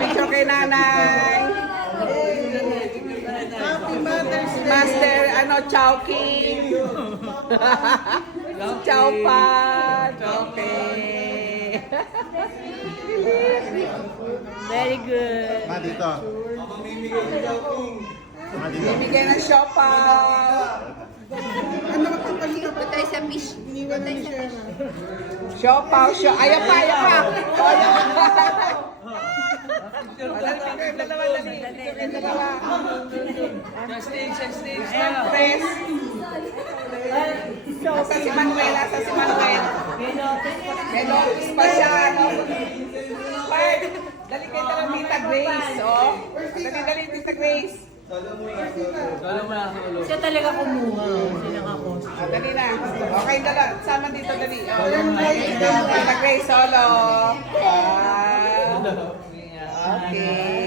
Picture kay nanay. Master, Chowking. Chow Pan. Okay. Very good. Dito. Bibigyan ng siopaw. Ito tayo sa fish. Siopaw, Ayan pa. Dalawa. Press. Nasa si Manuel. May notice pa siya. Bart, dali kayo talang Tita Grace. Dali, Tita Grace. Siya talaga kumuha. Siya nakapost. Dali na. Okay, sama dito, dali. Tita Grace, solo. Okay.